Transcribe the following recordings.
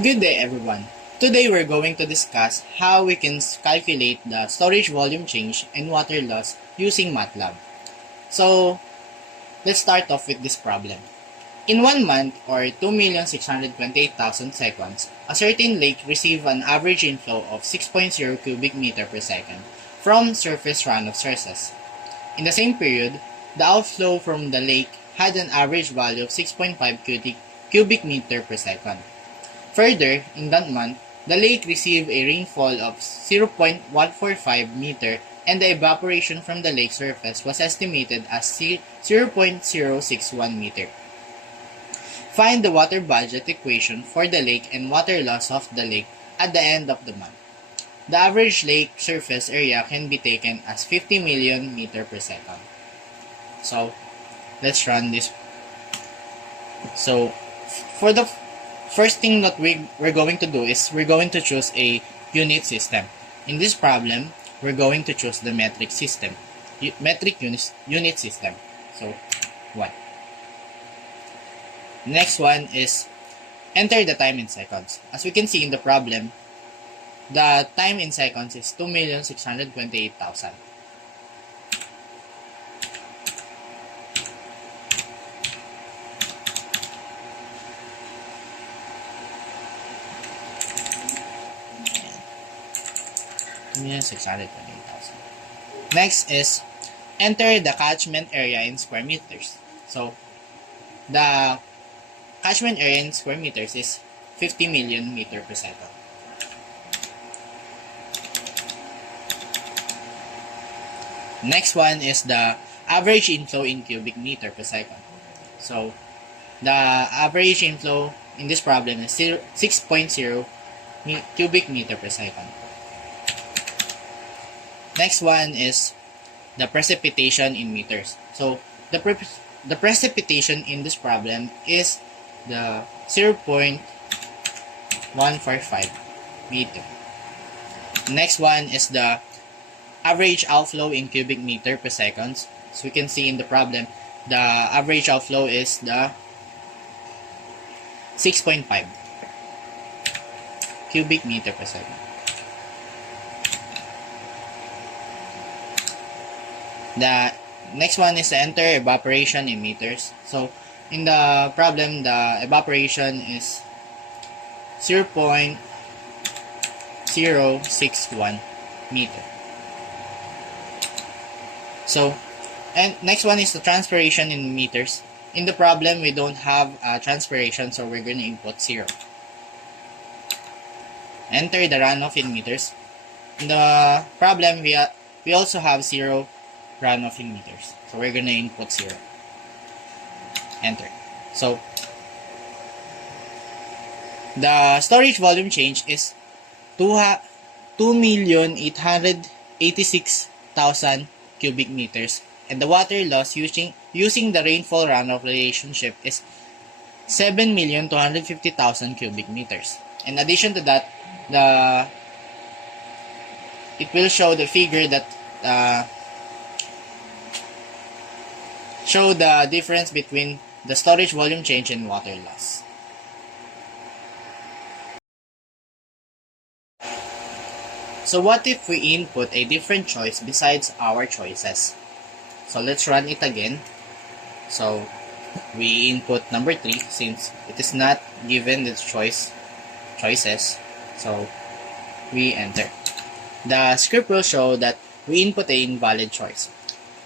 Good day everyone. Today we're going to discuss how we can calculate the storage volume change and water loss using MATLAB. So, let's start off with this problem. In 1 month or 2,628,000 seconds, a certain lake received an average inflow of 6.0 cubic meter per second from surface runoff sources. In the same period, the outflow from the lake had an average value of 6.5 cubic meter per second. Further, in that month, the lake received a rainfall of 0.145 meter and the evaporation from the lake surface was estimated as 0.061 meter. Find the water budget equation for the lake and water loss of the lake at the end of the month. The average lake surface area can be taken as 50 million meter per second. So, let's run this. So, for the first thing that we're going to do is we're going to choose a unit system. In this problem, we're going to choose the metric system. Metric unit system. So, 1. Next one is enter the time in seconds. As we can see in the problem, the time in seconds is 2,628,000. Next is enter the catchment area in square meters. So, the catchment area in square meters is 50 million meter per second. Next one is the average inflow in cubic meter per second. So, the average inflow in this problem is 6.0 cubic meter per second. Next one is the precipitation in meters. So, the precipitation in this problem is the 0.145 meter. Next one is the average outflow in cubic meter per second. So we can see in the problem, the average outflow is the 6.5 cubic meter per second. The next one is the enter evaporation in meters. So in the problem, the evaporation is 0.061 meter. So, and next one is the transpiration in meters. In the problem, we don't have transpiration, so we're going to input 0. Enter the runoff in meters. In the problem, we also have 0 runoff in meters. So we're going to input 0. Enter. So, the storage volume change is 2,886,000 cubic meters, and the water loss using the rainfall runoff relationship is 7,250,000 cubic meters. In addition to that, it will show the figure that show the difference between the storage volume change and water loss. So what if we input a different choice besides our choices? So let's run it again. So we input number 3 since it is not given the choices. So we enter. The script will show that we input a invalid choice.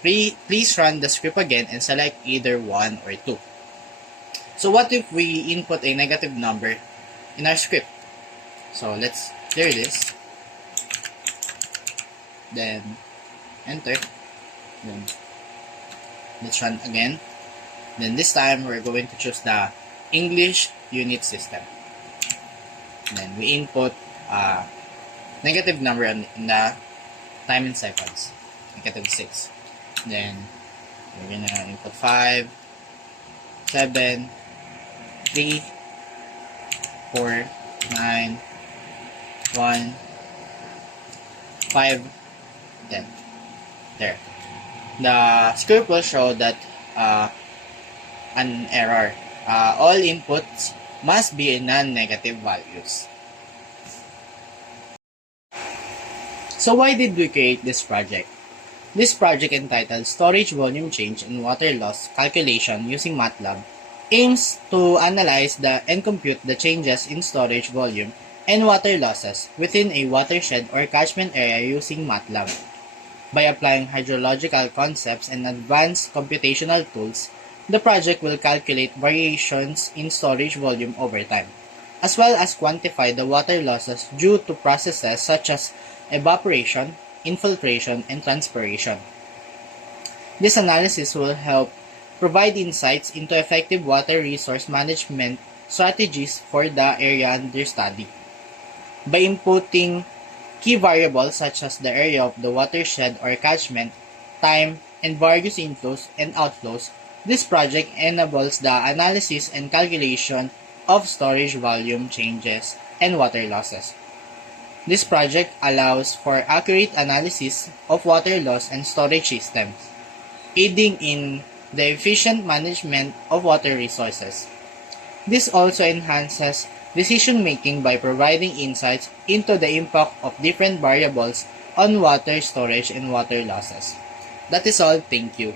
Please run the script again and select either 1 or 2. So what if we input a negative number in our script? So let's clear this. Then enter. Then let's run again. Then this time we're going to choose the English unit system. Then we input negative number in the time in seconds, -6. Then we're gonna input 5, 7, 3, 4, 9, 1, 5, 10. There. The script will show that an error. All inputs must be in non-negative values. So why did we create this project? This project, entitled Storage Volume Change and Water Loss Calculation using MATLAB, aims to analyze and compute the changes in storage volume and water losses within a watershed or catchment area using MATLAB. By applying hydrological concepts and advanced computational tools, the project will calculate variations in storage volume over time, as well as quantify the water losses due to processes such as evaporation, infiltration, and transpiration. This analysis will help provide insights into effective water resource management strategies for the area under study. By inputting key variables such as the area of the watershed or catchment, time, and various inflows and outflows, this project enables the analysis and calculation of storage volume changes and water losses. This project allows for accurate analysis of water loss and storage systems, aiding in the efficient management of water resources. This also enhances decision-making by providing insights into the impact of different variables on water storage and water losses. That is all. Thank you.